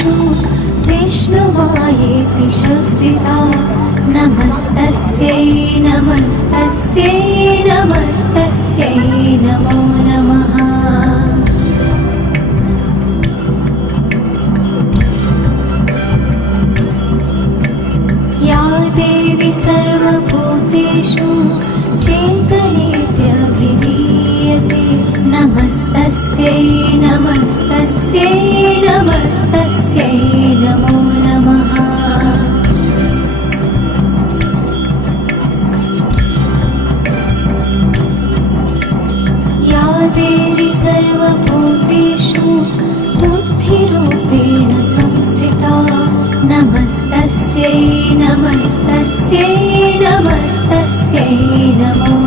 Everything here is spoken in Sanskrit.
भूतेषु विष्णुमायेति शब्दिता नमस्तस्यै नमस्तस्यै नमस्तस्यै नमो नमः। या देवी सर्वभूतेषु चेतनेत्यभिधीयते नमस्तस्यै नमस्तस्यै नमस्तस्यै नमो नमः। या देवी सर्वभूतेषु बुद्धिरूपेण संस्थिता नमस्तस्यै नमस्तस्यै नमस्तस्यै नमो